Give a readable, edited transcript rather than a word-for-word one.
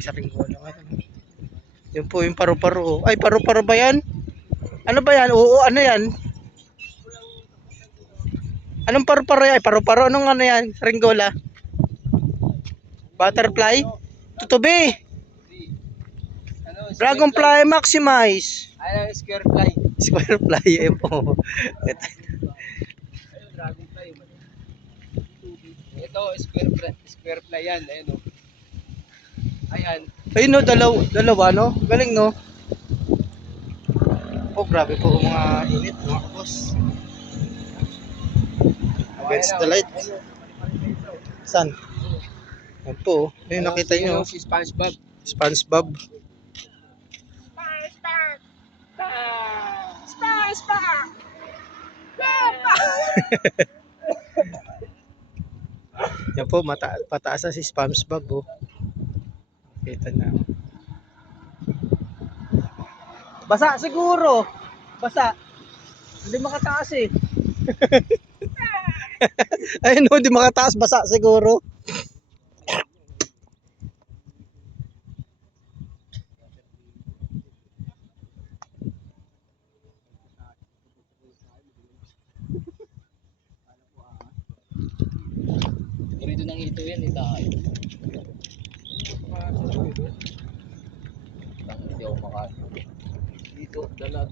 Sa Ringola ngayon. Yun po yung paru-paro. Ay, paru-paro ba yan? Ano ba yan? Oo, ano yan? Anong paru-paro yan? Ay, paru-paro. Anong ano yan? Sa Ringola? Butterfly? Tutubi. Dragonfly maximize. Ay, square fly. Square fly. Ayun po. Dragonfly. Ito, square fly yan. Ayan o. Ayan. Ayun no, dalawa no? Galing no? Oh, grabe po mga init mga boss. Against the light. Saan? Yan po. Ayun nakita nyo. Si SpongeBob. SpongeBob. SpongeBob! Yan po, pataas na si SpongeBob oh. Kita na. Basa siguro. Basa. Hindi makataas eh. Ayun no, hindi makataas. Basa siguro. Ito nang ito yan, ito ay. Hindi ako makasya. Dito, dalag.